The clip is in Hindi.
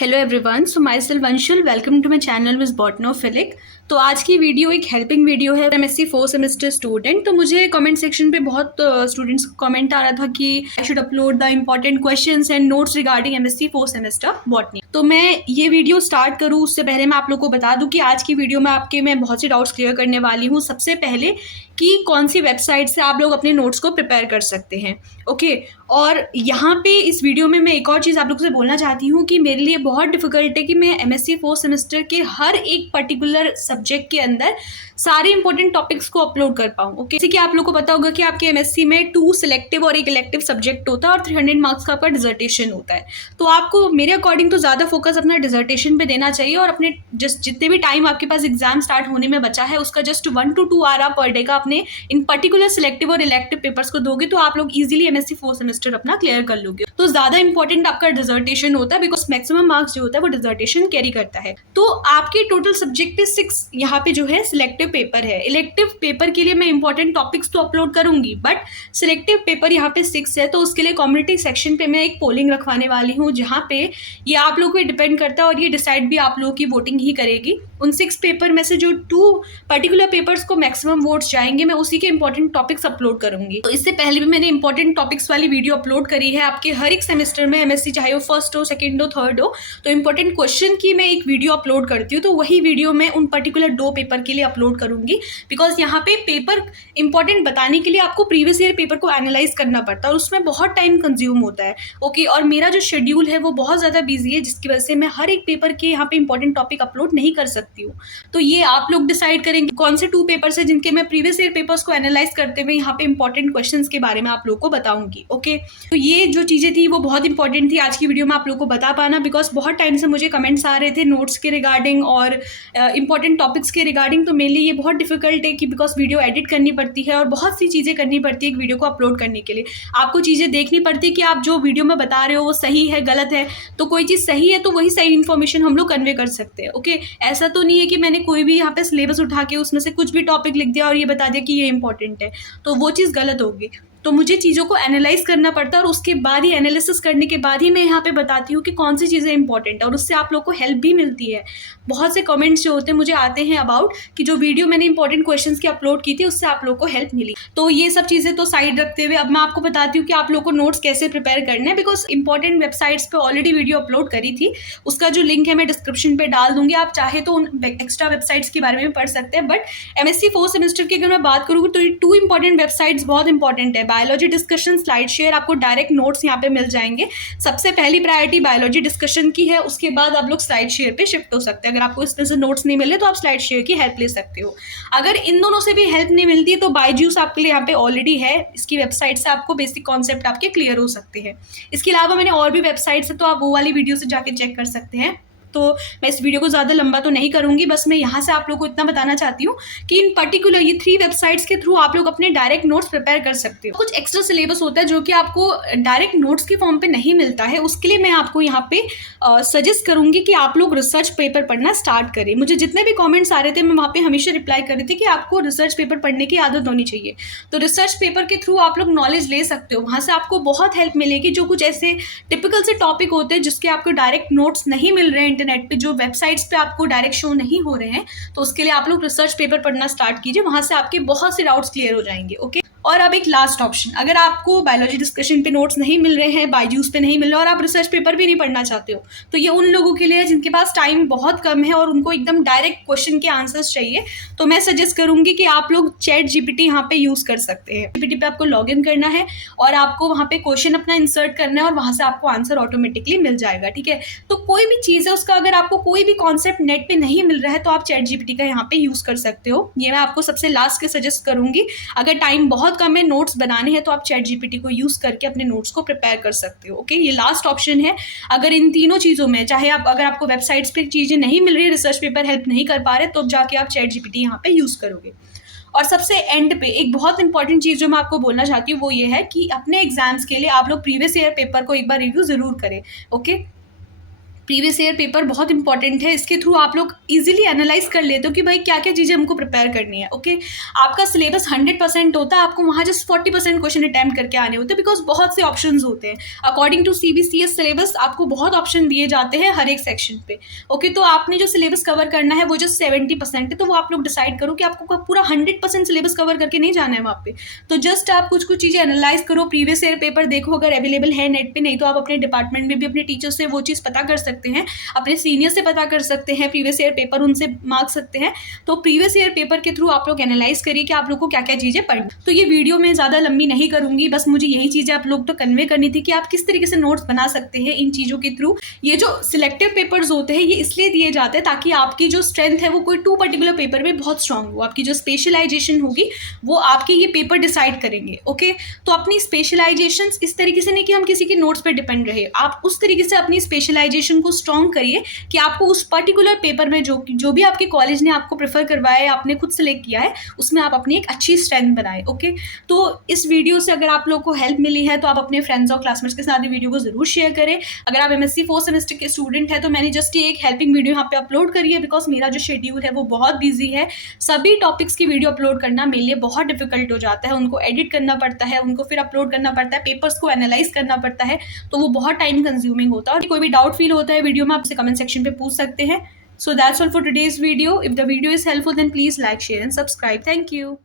Hello everyone, so myself Anshul, welcome to my channel with botanophilic. तो आज की वीडियो एक हेल्पिंग वीडियो है। एमएससी 4th सेमेस्टर स्टूडेंट, तो मुझे कमेंट सेक्शन पे बहुत स्टूडेंट्स का कमेंट आ रहा था कि I should upload the important questions and notes regarding MSc 4th semester botany. तो मैं ये वीडियो स्टार्ट करूँ उससे पहले मैं आप लोग को बता दूं कि आज की वीडियो में मैं बहुत से डाउट्स क्लियर करने वाली हूँ। सबसे पहले कि कौन सी वेबसाइट से आप लोग अपने नोट्स को प्रिपेयर कर सकते हैं, ओके। और यहाँ पे इस वीडियो में मैं एक और चीज़ आप लोगों से बोलना चाहती हूँ कि मेरे लिए बहुत डिफिकल्ट है कि मैं एमएससी 4th सेमेस्टर के हर एक पर्टिकुलर सब्जेक्ट के अंदर सारे इंपॉर्टेंट टॉपिक्स को अपलोड कर पाऊँ, ओके। जैसे कि आप लोग को पता होगा कि आपके एमएससी में 2 सिलेक्टिव और एक इलेक्टिव सब्जेक्ट होता है और 300 मार्क्स का आपका डिजर्टेशन होता है। तो आपको मेरे अकॉर्डिंग तो ज़्यादा फोकस अपना डिजर्टेशन पे देना चाहिए और अपने जस्ट जितने भी टाइम आपके पास एग्जाम स्टार्ट होने में बचा है उसका just 1 to 2 hour per day का अपने इन पर्टिकुलर सिलेक्टिव और इलेक्टिव पेपर्स को दोगे तो आप लोग इजीली एमएससी 4th सेमेस्टर अपना क्लियर कर लोगे। तो ज्यादा इंपॉर्टेंट आपका डिजर्टेशन होता है बिकॉज मैक्सिमम मार्क्स जो होता है वो डिजर्टेशन कैरी करता है। तो आपके टोटल सब्जेक्ट पे 6 यहाँ पे जो है सिलेक्टिव पेपर है। इलेक्टिव पेपर के लिए मैं इंपॉर्टेंट टॉपिक्स तो अपलोड करूंगी बट सिलेक्टिव पेपर यहाँ पे 6 है, तो उसके लिए कम्युनिटी सेक्शन पे मैं एक पोलिंग रखवाने वाली हूँ जहाँ पे ये आप लोग पे डिपेंड करता है और ये डिसाइड भी आप लोगों की वोटिंग ही करेगी। उन 6 पेपर में से जो 2 पर्टिकुलर पेपर्स को मैक्सिमम वोट्स जाएंगे मैं उसी के इंपॉर्टेंट टॉपिक्स अपलोड करूंगी। तो इससे पहले भी मैंने इंपॉर्टेंट टॉपिक्स वाली वीडियो अपलोड करी है आपके हर एक सेमेस्टर में, एमएससी चाहे वो फर्स्ट हो, सेकंड हो, थर्ड हो, तो इंपॉर्टेंट क्वेश्चन की मैं एक वीडियो अपलोड करती हूँ। तो वही वीडियो मैं उन पर्टिकुलर 2 पेपर के लिए अपलोड करूंगी बिकॉज यहाँ पे पेपर इंपॉर्टेंट बताने के लिए आपको प्रीवियस ईयर पेपर को एनालाइज करना पड़ता है और उसमें बहुत टाइम कंज्यूम होता है, ओके। और मेरा जो शेड्यूल है वो बहुत ज़्यादा बिजी है जिसकी वजह से मैं हर एक पेपर के यहाँ पे इंपॉर्टेंट टॉपिक अपलोड नहीं कर सकती हूँ। तो ये आप लोग डिसाइड करेंगे कौन से 2 पेपर्स है जिनके मैं प्रीवियस ईयर पेपर्स को एनालाइज करते हुए यहाँ पे इंपॉर्टेंट क्वेश्चंस के बारे में आप लोग को बताऊंगी, ओके। तो ये जो चीज़ें थी वो बहुत इंपॉर्टेंट थी आज की वीडियो में आप लोग को बता पाना बिकॉज बहुत टाइम से मुझे कमेंट्स आ रहे थे नोट्स के रिगार्डिंग और इंपॉर्टेंट टॉपिक्स के रिगार्डिंग। तो मेरे लिए ये बहुत डिफिकल्ट है कि बिकॉज वीडियो एडिट करनी पड़ती है और बहुत सी चीज़ें करनी पड़ती है एक वीडियो को अपलोड करने के लिए। आपको चीज़ें देखनी पड़ती है कि आप जो वीडियो में बता रहे हो वो सही है गलत है। तो कोई चीज़ सही है तो वही सही इन्फॉर्मेशन हम लोग कन्वे कर सकते हैं, ओके। ऐसा तो नहीं है कि मैंने कोई भी यहाँ पे सिलेबस उठा के उसमें से कुछ भी टॉपिक लिख दिया और ये बता दिया कि ये इंपॉर्टेंट है, तो वो चीज़ गलत होगी। तो मुझे चीज़ों को एनालाइज करना पड़ता है और उसके बाद ही एनालिसिस करने के बाद ही मैं यहाँ पे बताती हूँ कि कौन सी चीज़ें इंपॉर्टेंट है और उससे आप लोग को हेल्प भी मिलती है। बहुत से कमेंट्स जो होते हैं मुझे आते हैं अबाउट कि जो वीडियो मैंने इंपॉर्टेंट क्वेश्चंस की अपलोड की थी उससे आप लोग को हेल्प मिली। तो ये सब चीज़ें तो साइड रखते हुए अब मैं आपको बताती हूँ कि आप लोग को नोट्स कैसे प्रिपेयर करने हैं बिकॉज इंपॉर्टेंट वेबसाइट्स पर ऑलरेडी वीडियो अपलोड करी थी, उसका जो लिंक है मैं डिस्क्रिप्शन पर डाल दूंगी। आप चाहे तो उन एक्स्ट्रा वेबसाइट्स के बारे में पढ़ सकते हैं बट एमएससी 4th सेमेस्टर की अगर मैं बात करूँगी तो ये 2 इंपॉर्टेंट वेबसाइट्स बहुत इंपॉर्टेंट है। बायोलॉजी डिस्कशन स्लाइड शेयर, आपको डायरेक्ट नोट्स यहाँ पे मिल जाएंगे। सबसे पहली प्रायोरिटी बायोलॉजी डिस्कशन की है, उसके बाद आप लोग स्लाइड शेयर पे शिफ्ट हो सकते हैं। अगर आपको इसमें से नोट्स नहीं मिले तो आप स्लाइड शेयर की हेल्प ले सकते हो। अगर इन दोनों से भी हेल्प नहीं मिलती है तो बायजूस आपके लिए यहाँ पे ऑलरेडी है, इसकी वेबसाइट से आपको बेसिक कॉन्सेप्ट आपके क्लियर हो सकते हैं। इसके अलावा मैंने और भी वेबसाइट है तो आप वो वाली वीडियो से जाके चेक कर सकते हैं। तो मैं इस वीडियो को ज़्यादा लंबा तो नहीं करूंगी, बस मैं यहाँ से आप लोगों को इतना बताना चाहती हूँ कि इन पर्टिकुलर ये 3 वेबसाइट्स के थ्रू आप लोग अपने डायरेक्ट नोट्स प्रिपेयर कर सकते हो। कुछ एक्स्ट्रा सिलेबस होता है जो कि आपको डायरेक्ट नोट्स के फॉर्म पे नहीं मिलता है, उसके लिए मैं आपको यहाँ पे सजेस्ट करूंगी कि आप लोग रिसर्च पेपर पढ़ना स्टार्ट करें। मुझे जितने भी कॉमेंट्स आ रहे थे मैं वहाँ पे हमेशा रिप्लाई कर रही थी कि आपको रिसर्च पेपर पढ़ने की आदत होनी चाहिए। तो रिसर्च पेपर के थ्रू आप लोग नॉलेज ले सकते हो, वहाँ से आपको बहुत हेल्प मिलेगी। जो कुछ ऐसे टिपिकल से टॉपिक होते हैं जिसके आपको डायरेक्ट नोट्स नहीं मिल रहे हैं इंटरनेट पे, जो वेबसाइट्स पे आपको डायरेक्ट शो नहीं हो रहे हैं, तो उसके लिए आप लोग रिसर्च पेपर पढ़ना स्टार्ट कीजिए, वहां से आपके बहुत से डाउट्स क्लियर हो जाएंगे, ओके। और अब एक लास्ट ऑप्शन, अगर आपको बायोलॉजी डिस्कशन पे नोट्स नहीं मिल रहे हैं, बायजूस पे नहीं मिल रहे और आप रिसर्च पेपर भी नहीं पढ़ना चाहते हो, तो ये उन लोगों के लिए है जिनके पास टाइम बहुत कम है और उनको एकदम डायरेक्ट क्वेश्चन के आंसर्स चाहिए। तो मैं सजेस्ट करूंगी कि आप लोग चैट जीपीटी यहाँ पे यूज कर सकते हैं। जीपीटी पे आपको लॉग इन करना है और आपको वहाँ पे क्वेश्चन अपना इंसर्ट करना है और वहां से आपको आंसर ऑटोमेटिकली मिल जाएगा, ठीक है। तो कोई भी चीज़ है उसका अगर आपको कोई भी कॉन्सेप्ट नेट पे नहीं मिल रहा है तो आप चैट जीपीटी का यहाँ पे यूज कर सकते हो। ये मैं आपको सबसे लास्ट के सजेस्ट करूंगी। अगर टाइम बहुत कम है, नोट्स बनाने हैं, तो आप चैट जीपीटी को यूज करके अपने नोट्स को प्रिपेयर कर सकते हो, ओके। ये लास्ट ऑप्शन है। अगर इन तीनों चीज़ों में चाहे आप अगर आपको वेबसाइट्स पे चीज़ें नहीं मिल रही, रिसर्च पेपर हेल्प नहीं कर पा रहे, तो जाके आप चैट जीपीटी यहाँ पे यूज करोगे। और सबसे एंड पे एक बहुत इंपॉर्टेंट चीज़ जो मैं आपको बोलना चाहती हूँ वो ये है कि अपने एग्जाम्स के लिए आप लोग प्रीवियस ईयर पेपर को एक बार रिव्यू जरूर करें, ओके। प्रीवियस ईयर पेपर बहुत इंपॉर्टेंट है, इसके थ्रू आप लोग इजीली एनालाइज कर लेते हो कि भाई क्या क्या चीज़ें हमको प्रिपेयर करनी है। ओके, आपका सिलेबस 100% होता है, आपको वहाँ जस्ट 40% क्वेश्चन अटैम्प्ट करके आने होते हैं, बिकॉज बहुत से ऑप्शंस होते हैं। अकॉर्डिंग टू CBCS सिलेबस आपको बहुत ऑप्शन दिए जाते हैं हर एक सेक्शन पे। ओके, तो आपने जो सिलेबस कवर करना है वो जो 70% है, तो वो आप लोग डिसाइड करो कि आपको पूरा 100% सिलेबस कवर करके नहीं जाना है वहाँ पे। तो जस्ट आप कुछ कुछ चीज़ें एनालाइज करो, प्रीवियस ईयर पेपर देखो, अगर अवेलेबल है नेट पे, नहीं तो आप अपने डिपार्टमेंट में भी अपने टीचर से वो चीज़ पता कर सकते हैं, अपने सीनियर से पता कर सकते हैं, प्रीवियस ईयर पेपर उनसे मांग सकते हैं। तो प्रीवियस ईयर पेपर के थ्रू आप लोग एनालाइज करिए कि आप लोग को क्या क्या चीज़ें पढ़नी। तो ये वीडियो मैं ज़्यादा लंबी नहीं करूंगी, बस मुझे यही चीज़ें आप लोग तो कन्वे करनी थी कि आप किस तरीके से नोट्स बना सकते हैं इन चीज़ों के थ्रू। ये जो सिलेक्टिव पेपर्स होते हैं ये इसलिए दिए जाते हैं ताकि आपकी जो स्ट्रेंथ है वो कोई 2 पर्टिकुलर पेपर में बहुत स्ट्रांग हो, आपकी जो स्पेशलाइजेशन होगी वो आपके ये पेपर डिसाइड करेंगे। ओके, तो अपनी स्पेशलाइजेशन इस तरीके से नहीं कि हम किसी के नोट्स पर डिपेंड रहे, आप उस तरीके से अपनी स्पेशलाइजेशन को स्ट्रॉन्ग करिए कि आपको उस पर्टिकुलर पेपर में जो भी आपके कॉलेज ने आपको प्रेफर करवाया है, आपने खुद सेलेक्ट किया है, उसमें आप अपनी एक अच्छी स्ट्रेंथ बनाए। ओके, तो इस वीडियो से अगर आप लोग को हेल्प मिली है तो आप अपने फ्रेंड्स और क्लासमेट्स के साथ ये वीडियो को जरूर शेयर करें। अगर आप MSc 4th सेमेस्टर के स्टूडेंट है तो मैंने जस्ट ये एक हेल्पिंग वीडियो यहाँ पे अपलोड करी है, बिकॉज मेरा जो शेड्यूल है वो बहुत बिजी है। सभी टॉपिक्स की वीडियो अपलोड करना मेरे लिए बहुत डिफिकल्ट हो जाता है, उनको एडिट करना पड़ता है, उनको फिर अपलोड करना पड़ता है, पेपर्स को एनालाइज करना पड़ता है, तो वो बहुत टाइम कंज्यूमिंग होता है। और कोई भी डाउट फील होता है वीडियो में, आप कमेंट सेक्शन पे पूछ सकते हैं। So that's all for today's video. If the video is helpful then please like, share and subscribe. Thank you.